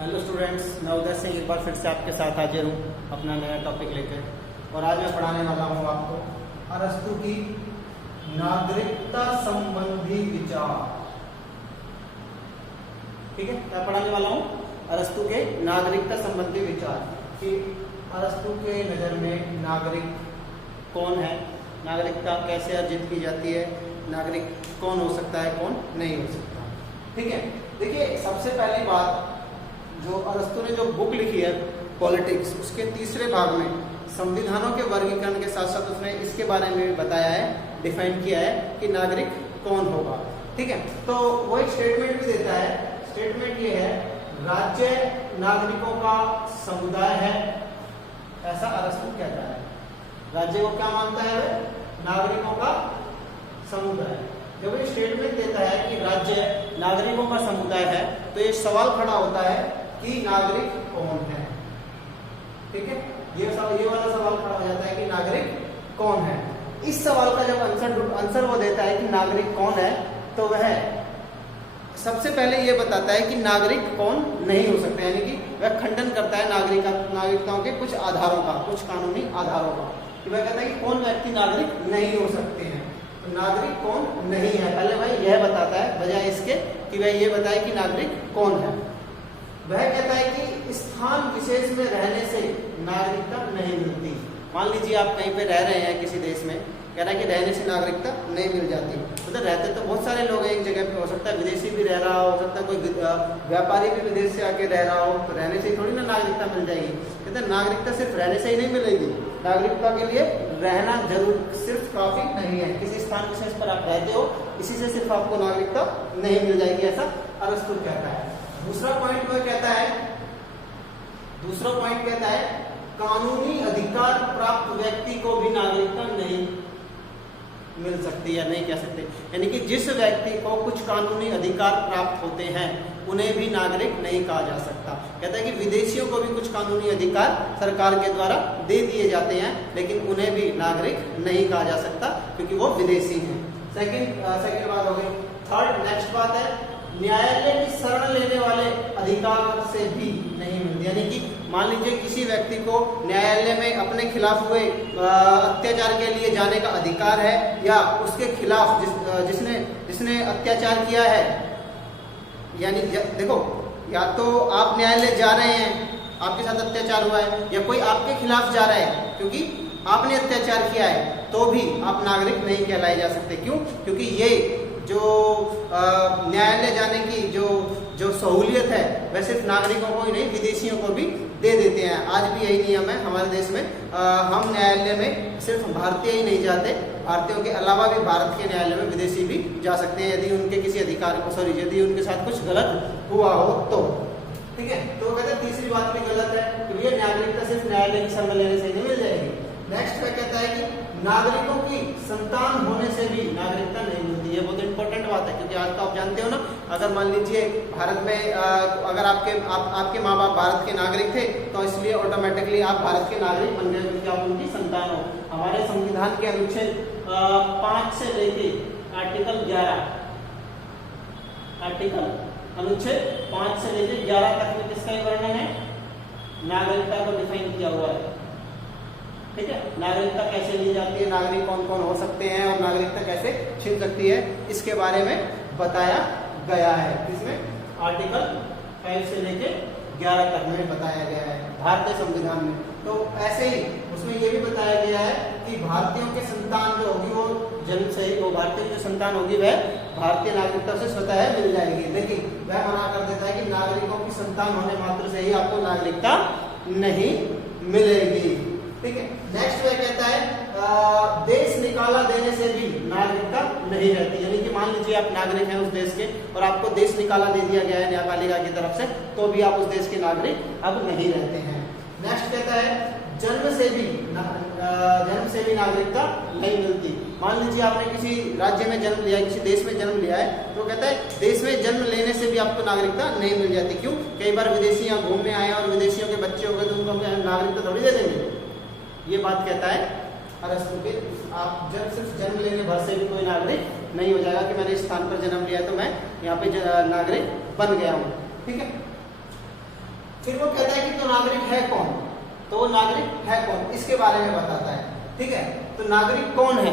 Hello students, मैं उदय सिंह एक बार फिर से आपके साथ हाजिर हूँ अपना नया टॉपिक लेकर। और आज मैं पढ़ाने वाला हूँ आपको अरस्तु की नागरिकता संबंधी विचार। ठीक है, मैं पढ़ाने वाला हूँ अरस्तु के नागरिकता संबंधी विचार कि अरस्तु के नज़र में नागरिक कौन है, नागरिकता कैसे अर्जित की जाती है, नागरिक कौन हो सकता है, कौन नहीं हो सकता। ठीक है, देखिए सबसे पहली बात, जो अरस्तु ने जो बुक लिखी है पॉलिटिक्स, उसके तीसरे भाग में संविधानों के वर्गीकरण के साथ साथ उसने इसके बारे में भी बताया है, डिफाइन किया है कि नागरिक कौन होगा। ठीक है, तो वो एक स्टेटमेंट भी देता है। स्टेटमेंट ये है, राज्य नागरिकों का समुदाय है, ऐसा अरस्तु कहता है। राज्य को क्या मानता है? नागरिकों का समुदाय। जब ये स्टेटमेंट देता है कि राज्य नागरिकों का समुदाय है, तो ये सवाल खड़ा होता है कि नागरिक कौन है। ठीक है, ये वाला सवाल खड़ा हो जाता है कि नागरिक कौन है। इस सवाल का जब आंसर वो देता है कि नागरिक कौन है, तो वह सबसे पहले ये बताता है कि नागरिक कौन नहीं हो सकते, यानी कि वह खंडन करता है नागरिकताओं के कुछ आधारों का, कुछ कानूनी आधारों का। कि वह कहता है कि कौन व्यक्ति नागरिक नहीं हो सकते हैं। तो नागरिक कौन नहीं है, पहले भाई यह बताता है, बजाय इसके कि वह ये बताए कि नागरिक कौन है। वह कहता है कि स्थान विशेष में रहने से नागरिकता नहीं मिलती। मान लीजिए आप कहीं पे रह रहे हैं किसी देश में, कह रहा है कि रहने से नागरिकता नहीं मिल जाती। मतलब रहते तो बहुत सारे लोग हैं एक जगह पे, हो सकता है विदेशी भी रह रहा हो सकता है कोई व्यापारी भी विदेश से आके रह रहा हो, तो रहने से थोड़ी ना नागरिकता मिल जाएगी। कहते हैं नागरिकता सिर्फ रहने से ही नहीं मिलेगी, नागरिकता के लिए रहना जरूर सिर्फ काफी नहीं है। किसी स्थान विशेष पर आप रहते हो, इसी से सिर्फ आपको नागरिकता नहीं मिल जाएगी, ऐसा अरस्तु कहता है। दूसरा पॉइंट कहता है कानूनी अधिकार प्राप्त व्यक्ति को भी नागरिकता नहीं मिल सकती या नहीं कह सकते, यानी कि जिस व्यक्ति को कुछ कानूनी अधिकार प्राप्त होते हैं उन्हें भी नागरिक नहीं कहा जा सकता। कहता है कि विदेशियों को भी कुछ कानूनी अधिकार सरकार के द्वारा दे दिए जाते हैं, लेकिन उन्हें भी नागरिक नहीं कहा जा सकता क्योंकि वो विदेशी हैं। सेकंड बात हो गई। थर्ड नेक्स्ट बात है, न्यायालय की शरण लेने वाले अधिकार से भी नहीं मिलती। यानी कि मान लीजिए किसी व्यक्ति को न्यायालय में अपने खिलाफ हुए अत्याचार के लिए जाने का अधिकार है, या उसके खिलाफ जिसने अत्याचार किया है, यानी देखो, या तो आप न्यायालय जा रहे हैं, आपके साथ अत्याचार हुआ है, या कोई आपके खिलाफ जा रहा है क्योंकि आपने अत्याचार किया है, तो भी आप नागरिक नहीं कहलाए जा सकते। क्यों? क्योंकि ये जो न्यायालय जाने की जो सहूलियत है, वह सिर्फ नागरिकों को ही नहीं विदेशियों को भी दे देते हैं। आज भी यही नियम है हमारे देश में। हम न्यायालय में सिर्फ भारतीय ही नहीं जाते, भारतीयों के अलावा भी भारत के न्यायालय में विदेशी भी जा सकते हैं यदि उनके किसी अधिकार को यदि उनके साथ कुछ गलत हुआ हो तो। ठीक है, तो कहते हैं तीसरी बात भी गलत है कि ये नागरिकता सिर्फ न्यायालय की शरण लेने से नहीं मिल जाएगी। नेक्स्ट में कहता है कि नागरिकों की संतान होने से भी नागरिकता नहीं मिलती है। बहुत इंपॉर्टेंट बात है, क्योंकि आज तो आप जानते हो ना, अगर मान लीजिए भारत में अगर आपके माँ बाप भारत के नागरिक थे, तो इसलिए ऑटोमेटिकली आप भारत के नागरिक बन गए क्योंकि आप उनकी संतान हो। हमारे संविधान के अनुच्छेद 5 से लेके अनुच्छेद 5 से लेके 11 तक में किसका वर्णन है? नागरिकता को डिफाइन किया हुआ है। ठीक है, नागरिकता कैसे ली जाती है, नागरिक कौन कौन हो सकते हैं और नागरिकता कैसे छिन सकती है, इसके बारे में बताया गया है। इसमें आर्टिकल 5 से लेके 11 तक में बताया गया है भारतीय संविधान में। तो ऐसे ही उसमें ये भी बताया गया है कि भारतीयों के संतान जो होगी वो जन्म से ही, वो भारतीय जो संतान होगी वह भारतीय नागरिकता से स्वतः मिल जाएगी। लेकिन वह मना कर देता है कि नागरिकों की संतान होने मात्र से ही आपको नागरिकता नहीं मिलेगी। ठीक है, नेक्स्ट वे कहता है देश निकाला देने से भी नागरिकता नहीं रहती। यानी कि मान लीजिए आप नागरिक हैं उस देश के और आपको देश निकाला दे दिया गया है न्यायपालिका की तरफ से, तो भी आप उस देश के नागरिक अब नहीं रहते हैं। नेक्स्ट कहता है जन्म से भी नागरिकता नहीं मिलती। मान लीजिए आपने किसी राज्य में जन्म लिया है, किसी देश में जन्म लिया है, तो कहता है देश में जन्म लेने से भी आपको नागरिकता नहीं मिल जाती। क्यों? कई बार विदेशी यहाँ घूमने आए और विदेशियों के बच्चे हो गए तो उनको नागरिकता थोड़ी दे देंगे। ये बात कहता है अरस्तु के। आप सिर्फ जन्म लेने भर से भी कोई नागरिक नहीं हो जाएगा कि मैंने इस स्थान पर जन्म लिया तो मैं यहाँ पे नागरिक बन गया हूँ। ठीक है, फिर वो कहता है कि तो नागरिक है कौन, तो वो नागरिक है कौन इसके बारे में बताता है। ठीक है, तो नागरिक कौन है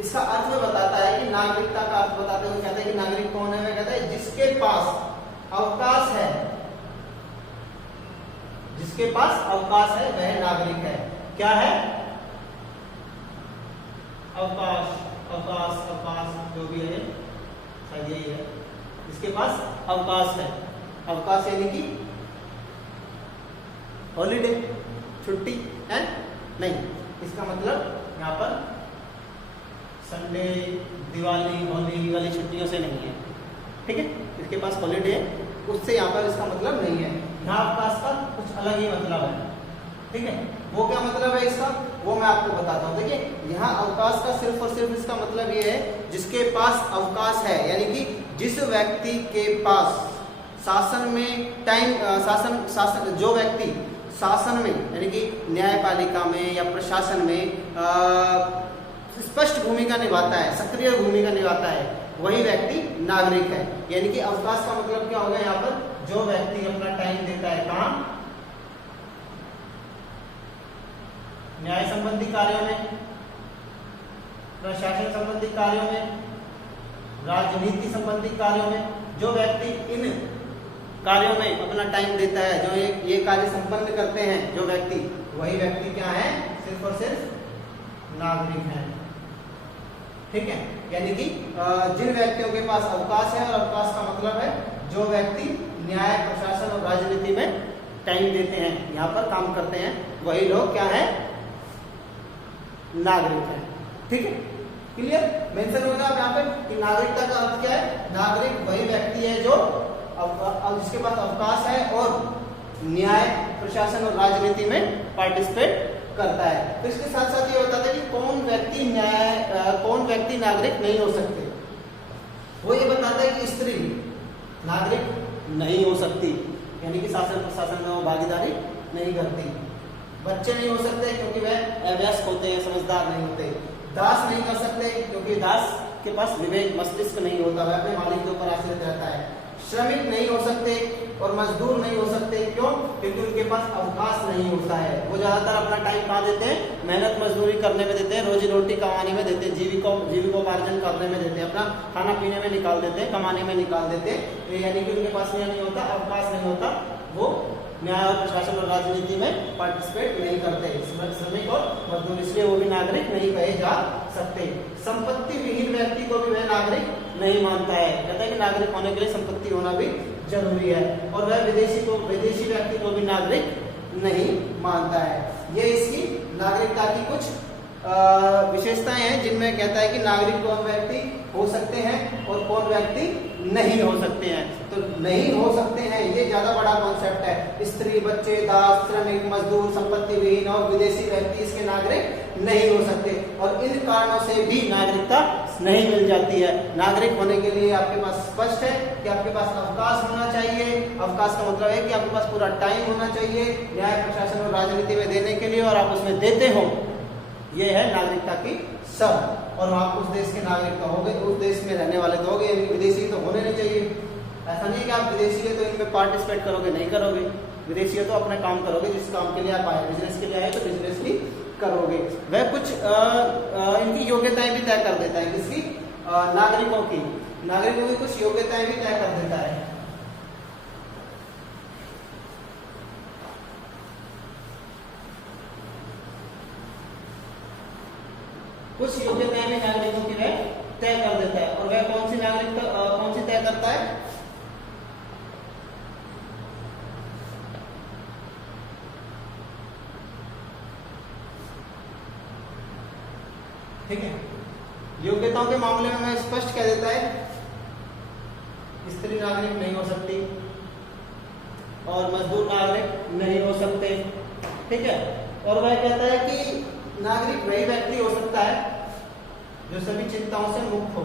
इसका अर्थ में बताता है कि नागरिकता का अर्थ बताते हुए कहता है कि नागरिक कौन है, वह कहता है जिसके पास अवकाश है, जिसके पास अवकाश है वह नागरिक है। क्या है? अवकाश, अवकाश, अवकाश जो भी है शायद यही है, जिसके पास अवकाश है। अवकाश यानी कि हॉलीडे, छुट्टी है नहीं, इसका मतलब यहाँ पर संडे, दिवाली, होली वाली छुट्टियों से नहीं है। ठीक है, इसके पास हॉलीडे उससे यहाँ पर इसका मतलब नहीं है। यहाँ अवकाश का कुछ अलग ही मतलब है। ठीक है, वो क्या मतलब है इसका, वो मैं आपको बताता हूँ। देखिए यहाँ अवकाश का सिर्फ और सिर्फ इसका मतलब ये है जिसके पास अवकाश है, यानी कि जिस व्यक्ति के पास शासन में टाइम, शासन जो व्यक्ति शासन में यानी कि न्यायपालिका में या प्रशासन में स्पष्ट भूमिका निभाता है, सक्रिय भूमिका निभाता है, वही व्यक्ति नागरिक है। यानी कि अवकाश का मतलब क्या होगा यहाँ पर, जो व्यक्ति अपना टाइम देता है काम, न्याय संबंधी कार्यों में, प्रशासन संबंधी कार्यों में, राजनीति संबंधी कार्यों में, जो व्यक्ति इन कार्यों में अपना टाइम देता है, जो ये कार्य संपन्न करते हैं जो व्यक्ति, वही व्यक्ति क्या है, सिर्फ और सिर्फ नागरिक है। ठीक है, यानी कि जिन व्यक्तियों के पास अवकाश है, और अवकाश का मतलब है जो व्यक्ति न्याय, प्रशासन और राजनीति में टाइम देते हैं, यहाँ पर काम करते हैं, वही लोग क्या है, नागरिक है। ठीक है, क्लियर, मेंशन होगा आप यहाँ पे कि नागरिकता का अर्थ क्या है, नागरिक वही व्यक्ति है जो जिसके पास अवकाश है और न्याय, प्रशासन और राजनीति में पार्टिसिपेट करता है। तो इसके साथ साथ ये बताता है कि कौन व्यक्ति नागरिक नहीं हो सकते। वो ये बताता है कि स्त्री नागरिक नहीं हो सकती, यानी कि शासन प्रशासन में वो भागीदारी नहीं करती। बच्चे नहीं हो सकते क्योंकि वह अवयस्क होते हैं, समझदार नहीं होते। दास नहीं कर सकते क्योंकि दास के पास विवेक, मस्तिष्क नहीं होता, वह अपने मालिक के ऊपर आश्रित रहता है। श्रमिक नहीं हो सकते और मजदूर नहीं हो सकते, क्यों? क्योंकि उनके पास अवकाश नहीं होता है। वो ज्यादातर अपना टाइम कहाँ देते हैं, मेहनत मजदूरी करने में देते हैं, रोजी रोटी कमाने में देते हैं, जीविकोपार्जन करने में देते हैं, अपना खाना पीने में निकाल देते हैं, कमाने में निकाल देते हैं। यानी कि उनके पास नहीं होता, अवकाश नहीं होता, वो न्याय और प्रशासन और राजनीति में पार्टिसिपेट नहीं करते, श्रमिक और मजदूर, इसलिए वो भी नागरिक नहीं कहे जा सकते। संपत्ति विहीन व्यक्ति को भी वह नागरिक नहीं मानता है, कहता है कि नागरिक होने के लिए संपत्ति होना भी जरूरी है। और वह विदेशी व्यक्ति को भी नागरिक नहीं मानता है। ये इसकी नागरिकता की कुछ विशेषताएं हैं जिनमें कहता है कि नागरिक कौन व्यक्ति हो सकते हैं और कौन व्यक्ति नहीं हो सकते हैं। तो नहीं हो सकते हैं ये ज्यादा बड़ा कॉन्सेप्ट है। स्त्री, बच्चे, दास, श्रमिक, मजदूर, संपत्ति विहीन और विदेशी व्यक्ति इसके नागरिक नहीं हो सकते, और इन कारणों से भी नागरिकता नहीं मिल जाती है। नागरिक होने के लिए आपके पास स्पष्ट है कि आपके पास अवकाश होना चाहिए। अवकाश का मतलब है कि आपके पास पूरा टाइम होना चाहिए न्याय, प्रशासन और राजनीति में देने के लिए, और आप उसमें देते हो। ये है नागरिकता की शर्त। और आप उस देश के नागरिक तो होगे, उस देश में रहने वाले तो होगे, विदेशी तो होने नहीं चाहिए। ऐसा नहीं है कि आप विदेशी है तो इनमें पार्टिसिपेट करोगे, नहीं करोगे। विदेशी है तो अपने काम करोगे, जिस काम के लिए आप आए, बिजनेस के लिए आए तो बिजनेस भी करोगे। वह कुछ इनकी योग्यताएं भी तय कर देता है, किसकी, नागरिकों की कुछ योग्यताएं भी तय कर देता है। कुछ योग्यताएं भी नागरिकों की वह तय कर देता है। और वह कौन सी तय करता है, ठीक है। योग्यताओं के मामले में मैं स्पष्ट कह देता है, स्त्री नागरिक नहीं हो सकती और मजदूर नागरिक नहीं हो सकते, ठीक है। और वह कहता है कि नागरिक वही व्यक्ति हो सकता है जो सभी चिंताओं से मुक्त हो,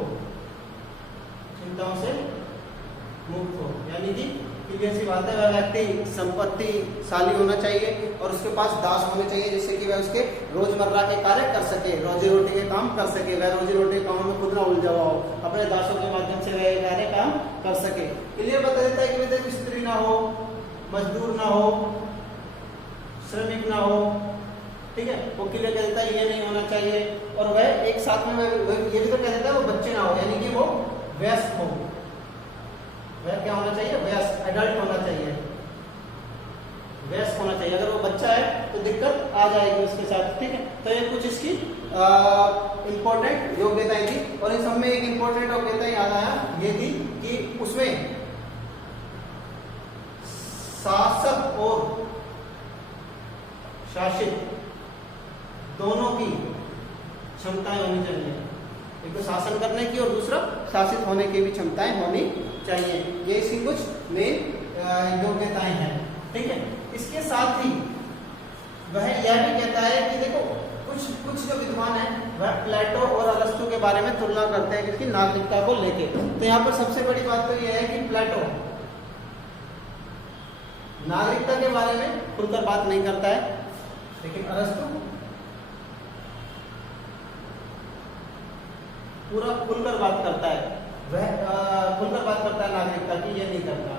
यानी कि क्लियर सी बात है, वह व्यक्ति संपत्तिशाली होना चाहिए और उसके पास दास होने चाहिए, जिससे कि वह उसके रोजमर्रा के कार्य कर सके, रोजी रोटी के काम कर सके, वह रोजी रोटी के कामों में खुद ना उलझा हुआ हो, अपने दासों के माध्यम से वह कार्य काम कर सके। क्लियर बता देता है कि स्त्री ना हो, मजदूर ना हो, श्रमिक ना हो, ठीक है, वो क्लियर कह देता है ये नहीं होना चाहिए। और वह एक साथ में वह ये भी तो कह देता है वो बच्चे ना हो, यानी कि वो वयस्क हो। वह क्या होना चाहिए? वयस्क, एडल्ट होना चाहिए, वयस्क होना चाहिए। अगर वो बच्चा है तो दिक्कत आ जाएगी उसके साथ, ठीक है। तो ये कुछ इसकी इंपॉर्टेंट योग्यताएं थी। और इन सब में एक इंपॉर्टेंट योग्यता याद आया, ये थी कि उसमें शासक और शासित दोनों की क्षमताएं होनी चाहिए। एक तो शासन करने की और दूसरा शासित होने की भी क्षमताएं होनी चाहिए। ये इसकी कुछ मेन योग्यताएं हैं, ठीक है। इसके साथ ही वह यह भी कहता है कि देखो कुछ जो विद्वान है वह प्लेटो और अरस्तु के बारे में तुलना करते हैं किसकी? नागरिकता को लेके। तो यहाँ पर सबसे बड़ी बात तो यह है कि प्लेटो नागरिकता के बारे में खुलकर बात नहीं करता है, लेकिन अरस्तु पूरा खुलकर बात करता है। वह खुलकर बात करता है नागरिकता की, ये नहीं करता।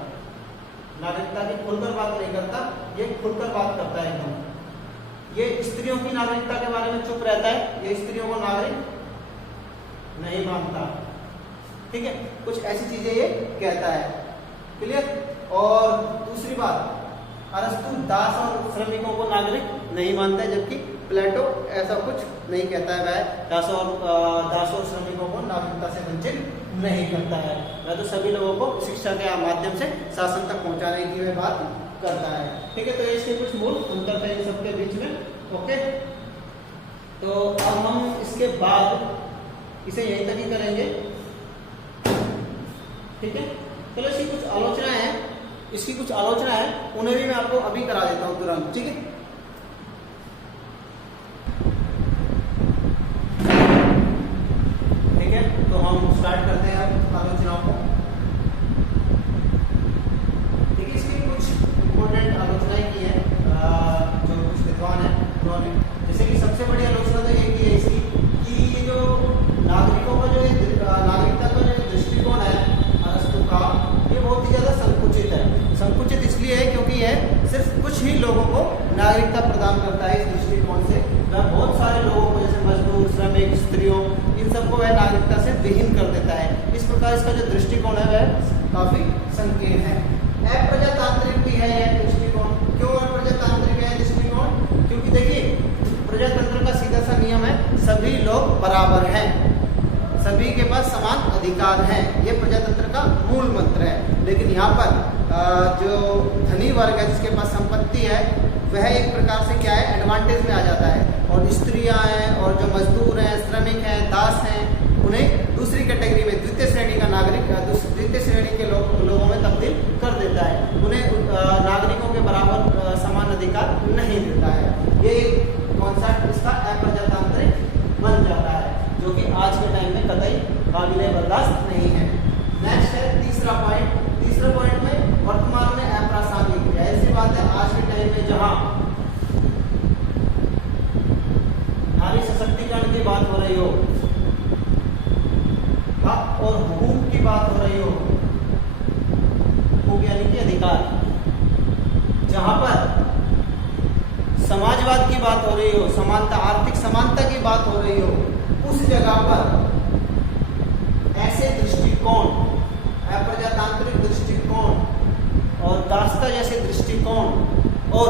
नागरिकता की खुलकर बात नहीं करता, ये खुलकर बात करता है एकदम। ये स्त्रियों की नागरिकता के बारे में चुप रहता है, ये स्त्रियों को नागरिक नहीं मानता, ठीक है। कुछ ऐसी चीजें ये कहता है, क्लियर। और दूसरी बात, अरस्तु दास और श्रमिकों को नागरिक नहीं मानता है, जबकि प्लेटो ऐसा कुछ नहीं कहता है। वह दास और श्रमिकों को नागरिकता से वंचित नहीं करता है। वह तो सभी लोगों को शिक्षा के माध्यम से शासन तक पहुंचाने की वह बात करता है, ठीक है। तो इसके कुछ मूल अंतर थे इन सबके बीच में, ओके। तो अब हम इसके बाद इसे यहीं तक ही करेंगे, ठीक है। चलो इसकी कुछ आलोचना है, इसकी कुछ आलोचना है, उन्हें भी मैं आपको अभी करा देता हूं तुरंत, ठीक है। ठीक है, तो हम स्टार्ट करते हैं अब आलोचनाओं को। देखिए इसकी कुछ इंपॉर्टेंट आलोचनाएं की है जो कुछ विद्वान है उन्होंने। जैसे कि सबसे बड़ी आलोचना तो ये की है इसकी कि ये जो नागरिकों का जो नागरिकता का जो दृष्टिकोण है अरस्तु का, ये बहुत ही ज्यादा संकुचित है। संकुचित इसलिए है क्योंकि यह सिर्फ कुछ ही लोगों को नागरिकता प्रदान करता है। इस दृष्टिकोण से वह बहुत सारे लोगों को, जैसे मजदूर, श्रमिक, स्त्रियों, इन सबको वह नागरिकता से विहीन कर देता है। इस प्रकार इसका जो दृष्टिकोण है वह काफी संकीर्ण है। अप्रजातांत्रिक भी है यह दृष्टिकोण। क्यों अप्रजातांत्रिक है दृष्टिकोण? क्योंकि देखिए प्रजातंत्र का सीधा सा नियम है, सभी लोग बराबर हैं, सभी के पास समान अधिकार हैं। ये प्रजातंत्र का मूल मंत्र है। लेकिन यहाँ पर जो धनी वर्ग है, जिसके पास संपत्ति है, वह एक प्रकार से क्या है, एडवांटेज में आ जाता है। और स्त्रियां हैं और जो मजदूर हैं, श्रमिक हैं, दास हैं, उन्हें दूसरी कैटेगरी में, द्वितीय श्रेणी का नागरिक, द्वितीय श्रेणी के लोगों में तब्दील कर देता है। उन्हें नागरिकों के बराबर समान अधिकार नहीं देता है। ये कॉन्सेप्ट इसका अप्रजातांत्रिक बन जाता है, जो कि आज के टाइम में कतई काबिले बर्दाश्त नहीं है। नेक्स्ट है तीसरा पॉइंट। तीसरे पॉइंट में वर्तमान में अप्रासंगिक। ऐसी बात है आज के टाइम में जहां नारी सशक्तिकरण की बात हो रही हो, हक और हुकूक की बात हो रही हो, हुकूक यानी कि अधिकार, जहां पर समाजवाद की बात हो रही हो, समानता, आर्थिक समानता की बात हो रही हो, उस जगह पर ऐसे दृष्टिकोण, अप्रजातांत्रिक दृष्टिकोण और दासता जैसे दृष्टिकोण और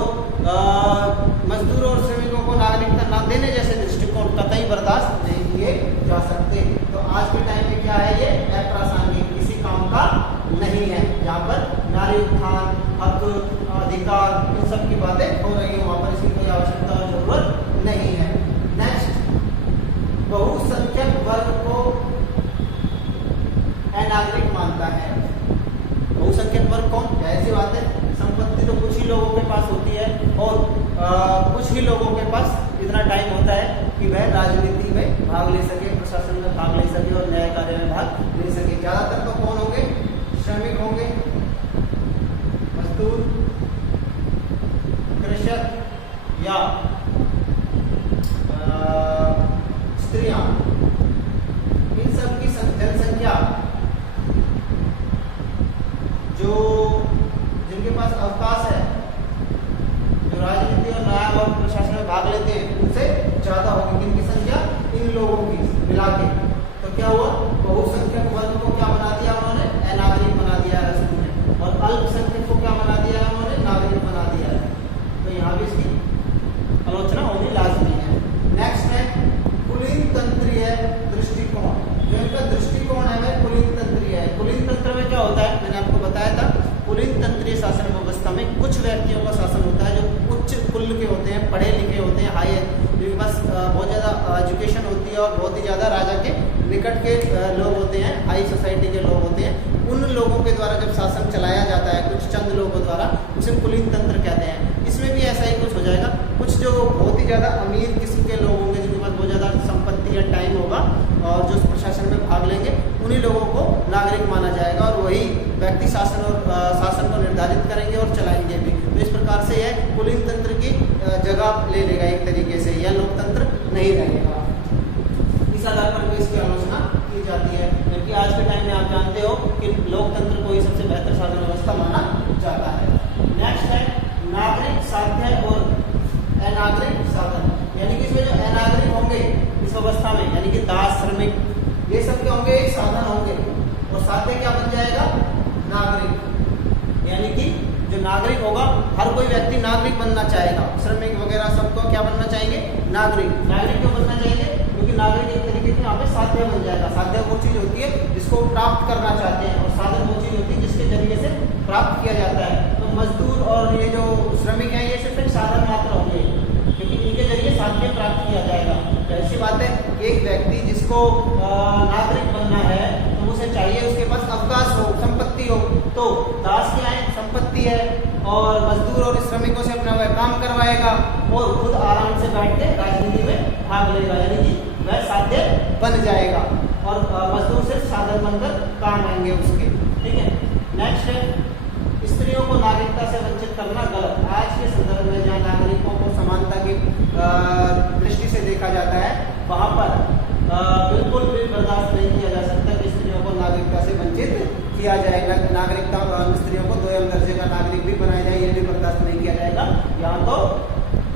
मजदूरों और श्रमिकों को नागरिकता न देने जैसे दृष्टिकोण कतई बर्दाश्त नहीं किए जा सकते। तो आज के टाइम में क्या है, ये अप्रासंगिक, किसी काम का नहीं है। यहाँ पर नारी उत्थान, हक, अधिकार, इन सब की बातें हो रही है, वहां पर इसकी कोई आवश्यकता और जरूरत नहीं है। नेक्स्ट, बहुसंख्यक वर्ग को अनागरिक मानता है। बहुसंख्यक वर्ग कौन? ऐसी बात है, संपत्ति तो कुछ ही लोगों के पास होती है और कुछ ही लोगों के पास इतना टाइम होता है कि वह राजनीति में भाग ले सके, प्रशासन में भाग ले सके और न्याय कार्य में भाग ले सके। ज्यादातर तो कौन होंगे? श्रमिक होंगे, मजदूर, कृषक या स्त्रियां। इन सब की जनसंख्या जो जिनके जिनके पास अवकाश है, जो राजनीति और न्याय और प्रशासन में भाग लेते हैं, उनसे ज्यादा होगी। किनकी संख्या? इन लोगों की मिला के। तो क्या हुआ? बहुसंख्यक वर्ग को क्या बना दिया उन्होंने? अनागरिक बना दिया है अरस्तू ने। और अल्पसंख्यक को क्या बना दिया है उन्होंने? नागरिक बना दिया है। तो यहाँ भी इसकी आलोचना होनी लाजमी है। नेक्स्ट है कुलीन तंत्रीय दृष्टिकोण। जो इनका दृष्टिकोण है वह कुलीन तंत्रीय है। कुलीन तंत्र में क्या होता है? मैंने आपको बताया था, कुलीन तंत्रीय शासन व्यवस्था में कुछ व्यक्तियों का शासन होता है जो उच्च कुल के होते हैं, पढ़े लिखे होते हैं, हाई, जिनके पास बहुत ज़्यादा एजुकेशन होती है और बहुत ही ज़्यादा राजा के निकट के लोग होते हैं, हाई सोसाइटी के लोग होते हैं। उन लोगों के द्वारा जब शासन चलाया जाता है कुछ चंद लोगों द्वारा, उसे कुलीन तंत्र कहते हैं। इसमें भी ऐसा ही कुछ हो जाएगा। कुछ जो बहुत ही ज़्यादा अमीर किस्म के लोग होंगे, जिनके पास बहुत ज़्यादा संपत्ति या टाइम होगा और जो प्रशासन में भाग लेंगे, उन्हीं लोगों को नागरिक माना जाएगा और वही व्यक्ति शासन को निर्धारित करेंगे और चलाएंगे भी। तो इस प्रकार से यह कुलीन तंत्र की जगह ले लेगा एक तरीके से, यह लोकतंत्र नहीं रहेगा। इस आधार पर भी इसकी आलोचना की जाती है, क्योंकि आज के टाइम में आप जानते हो कि लोकतंत्र को ही सबसे बेहतर शासन व्यवस्था माना जाता है। नेक्स्ट है नागरिक साध्य और अनागरिक साधन। यानी कि इसमें जो अनागरिक होंगे इस व्यवस्था में, यानी कि दास, श्रमिक, ये सब क्या होंगे? एक साधन होंगे। और साध्य क्या बन जाएगा? नागरिक। यानी कि जो नागरिक होगा, हर कोई व्यक्ति नागरिक बनना चाहेगा। श्रमिक वगैरह सबको क्या बनना चाहेंगे? नागरिक। नागरिक क्यों बनना चाहेंगे? क्योंकि नागरिक एक तरीके से यहाँ पे साध्य बन जाएगा। साध्य वो चीज होती है जिसको प्राप्त करना चाहते हैं, और साधन वो चीज होती है जिसके जरिए से प्राप्त किया जाता है। तो मजदूर और ये जो श्रमिक है, ये सिर्फ एक साधन मात्र होंगे, क्योंकि इनके जरिए साध्य प्राप्त किया जाएगा। तो ऐसी बात है, एक व्यक्ति जिसको नागरिक बनना है तो उसे चाहिए उसके पास अवकाश हो, संपत्ति हो। तो दास क्या है? संपत्ति है। और मजदूर और श्रमिकों से अपना वह काम करवाएगा और खुद आराम से बैठ के राजनीति में भाग लेगा, यानी कि वह साध्य बन जाएगा और मजदूर सिर्फ साधन बनकर काम आएंगे उसके। ठीक है। नेक्स्ट है स्त्रियों को नागरिकता से वंचित करना गलत। आज के संदर्भ में जहाँ नागरिकों को समानता की दृष्टि से देखा जाता है, वहाँ पर बिल्कुल भी बर्दाश्त नहीं किया जा सकता कि स्त्रियों को नागरिकता से वंचित किया जाएगा। नागरिकता स्त्रियों को दोयम दर्जे का नागरिक भी बनाया जाए, ये भी बर्दाश्त नहीं किया जाएगा। यहाँ तो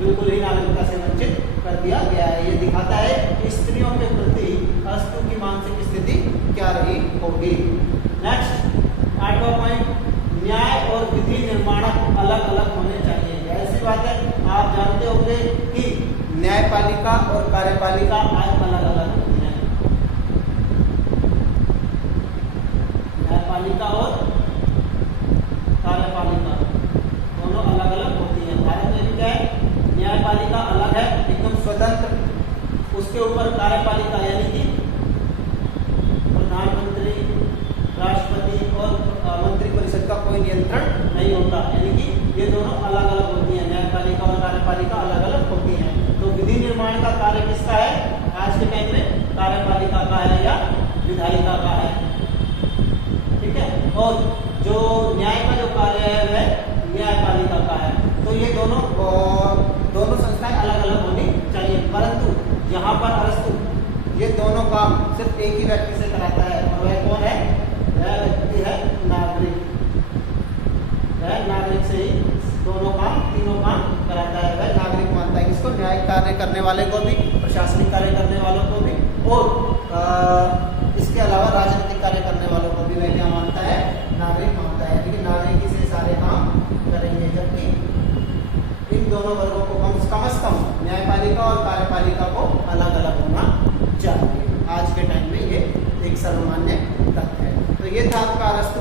बिल्कुल ही नागरिकता से वंचित कर दिया गया है। ये दिखाता है कि स्त्रियों के प्रति अरस्तू की मानसिक स्थिति क्या रही होगी। नेक्स्ट 8वां पॉइंट, न्याय और विधि निर्माणक अलग अलग होने चाहिए। ऐसी बात है, आप जानते होंगे कि न्यायपालिका और कार्यपालिका आज अलग अलग होती है। न्यायपालिका और कार्यपालिका दोनों अलग अलग होती है। भारत में भी क्या है? न्यायपालिका अलग है, एकदम स्वतंत्र। उसके ऊपर कार्यपालिका यानी कि प्रधानमंत्री, राष्ट्रपति और मंत्री परिषद का कोई नियंत्रण नहीं होता, यानी कि ये दोनों अलग अलग होती हैं। न्यायपालिका और कार्यपालिका अलग अलग होती हैं। तो विधि निर्माण का कार्य किसका है आज के टाइम में? कार्यपालिका का है या विधायिका का है। ठीक है। और जो न्याय का जो कार्य है वह न्यायपालिका का है। तो ये दोनों संस्थाएं अलग अलग होनी चाहिए, परंतु यहाँ पर अरस्तू ये दोनों काम सिर्फ एक ही व्यक्ति से कराता है, और वह कौन है? वह व्यक्ति है नागरिक। वह नागरिक से ही दोनों काम, तीनों काम कराता है। वह नागरिक मानता है किसको? न्याय कार्य करने वाले को भी, प्रशासनिक कार्य करने वालों को भी, और इसके अलावा राजनीतिक कार्य करने वालों को भी वह क्या मानता है? नागरिक मानता है। लेकिन नागरिक ही से सारे काम करेंगे, जबकि इन दोनों वर्गों को कम से कम न्यायपालिका और कार्यपालिका को अलग अलग होना चाहिए। आज के टाइम में ये एक सर्वमान्य तथ्य है। तो ये था आपका अरस्तू